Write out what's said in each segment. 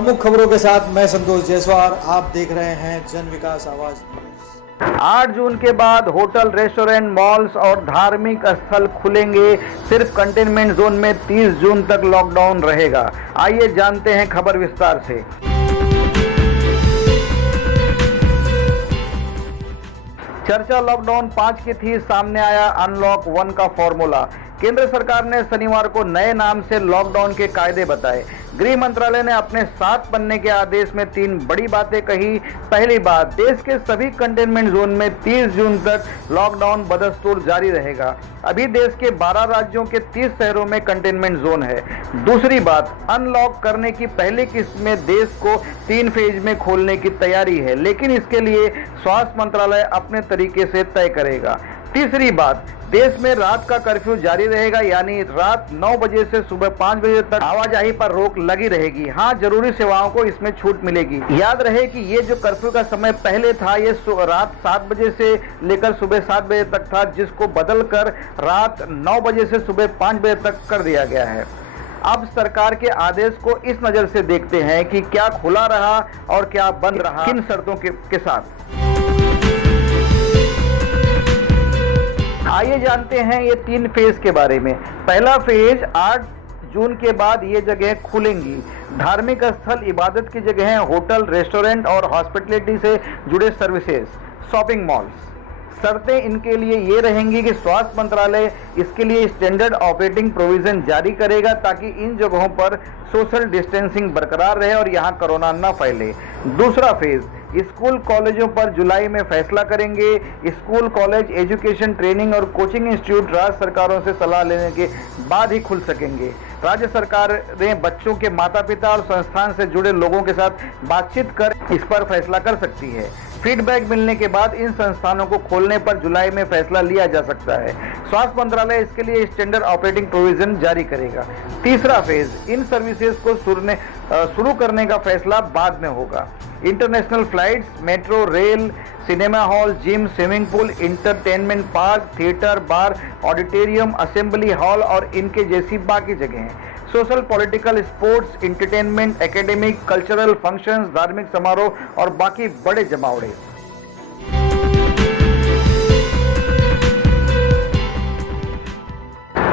प्रमुख खबरों के साथ मैं संतोष जायसवाल। आप देख रहे हैं जन विकास आवाज न्यूज। 8 जून के बाद होटल, रेस्टोरेंट, मॉल्स और धार्मिक स्थल खुलेंगे। सिर्फ कंटेनमेंट जोन में 30 जून तक लॉकडाउन रहेगा। आइए जानते हैं खबर विस्तार से। चर्चा लॉकडाउन 5 की थी, सामने आया अनलॉक 1 का फॉर्मूला। केंद्र सरकार ने शनिवार को नए नाम से लॉकडाउन के कायदे बताए। गृह मंत्रालय ने अपने 7 पन्ने के आदेश में 3 बड़ी बातें कही। पहली बात, देश के सभी कंटेनमेंट जोन में 30 जून तक लॉकडाउन बदस्तूर जारी रहेगा। अभी देश के 12 राज्यों के 30 शहरों में कंटेनमेंट जोन है। दूसरी बात, अनलॉक करने की पहली किस्त में देश को 3 फेज में खोलने की तैयारी है, लेकिन इसके लिए स्वास्थ्य मंत्रालय अपने तरीके से तय करेगा। तीसरी बात, देश में रात का कर्फ्यू जारी रहेगा, यानी रात 9 बजे से सुबह 5 बजे तक आवाजाही पर रोक लगी रहेगी। हाँ, जरूरी सेवाओं को इसमें छूट मिलेगी। याद रहे कि ये जो कर्फ्यू का समय पहले था, ये रात 7 बजे से लेकर सुबह 7 बजे तक था, जिसको बदलकर रात 9 बजे से सुबह 5 बजे तक कर दिया गया है। अब सरकार के आदेश को इस नज़र से देखते हैं कि क्या खुला रहा और क्या बंद रहा, किन शर्तों के साथ। आइए जानते हैं ये 3 फेज के बारे में। पहला फेज, 8 जून के बाद ये जगह खुलेंगी। धार्मिक स्थल, इबादत की जगह, होटल, रेस्टोरेंट और हॉस्पिटलिटी से जुड़े सर्विसेज, शॉपिंग मॉल्स। शर्तें इनके लिए ये रहेंगी कि स्वास्थ्य मंत्रालय इसके लिए स्टैंडर्ड ऑपरेटिंग प्रोविजन जारी करेगा, ताकि इन जगहों पर सोशल डिस्टेंसिंग बरकरार रहे और यहाँ कोरोना न फैले। दूसरा फेज, स्कूल कॉलेजों पर जुलाई में फैसला करेंगे। स्कूल, कॉलेज, एजुकेशन, ट्रेनिंग और कोचिंग इंस्टीट्यूट राज्य सरकारों से सलाह लेने के बाद ही खुल सकेंगे। राज्य सरकारें बच्चों के माता पिता और संस्थान से जुड़े लोगों के साथ बातचीत कर इस पर फैसला कर सकती है। फीडबैक मिलने के बाद इन संस्थानों को खोलने पर जुलाई में फैसला लिया जा सकता है। स्वास्थ्य मंत्रालय इसके लिए स्टैंडर्ड ऑपरेटिंग प्रोविजन जारी करेगा। तीसरा फेज, इन सर्विसेज को शुरू करने का फैसला बाद में होगा। International flights, metro, rail, cinema hall, gym, swimming pool, entertainment park, theatre, bar, auditorium, assembly hall और इनके जैसी बाकी जगहें। Social, political, sports, entertainment, academic, cultural functions, धार्मिक समारोह और बाकी बड़े जमावड़े।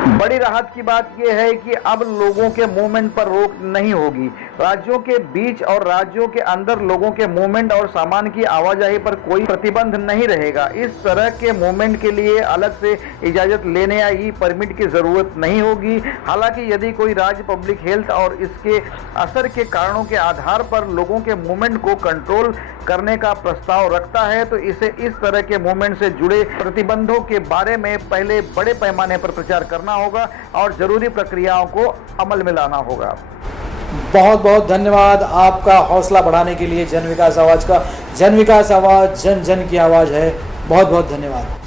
बड़ी राहत की बात यह है कि अब लोगों के मूवमेंट पर रोक नहीं होगी। राज्यों के बीच और राज्यों के अंदर लोगों के मूवमेंट और सामान की आवाजाही पर कोई प्रतिबंध नहीं रहेगा। इस तरह के मूवमेंट के लिए अलग से इजाजत लेने या ई परमिट की जरूरत नहीं होगी। हालांकि यदि कोई राज्य पब्लिक हेल्थ और इसके असर के कारणों के आधार पर लोगों के मूवमेंट को कंट्रोल करने का प्रस्ताव रखता है, तो इसे इस तरह के मूवमेंट से जुड़े प्रतिबंधों के बारे में पहले बड़े पैमाने पर प्रचार करना होगा और जरूरी प्रक्रियाओं को अमल में लाना होगा। बहुत बहुत धन्यवाद आपका हौसला बढ़ाने के लिए जन विकास आवाज का। जन विकास आवाज जन जन की आवाज है। बहुत बहुत धन्यवाद।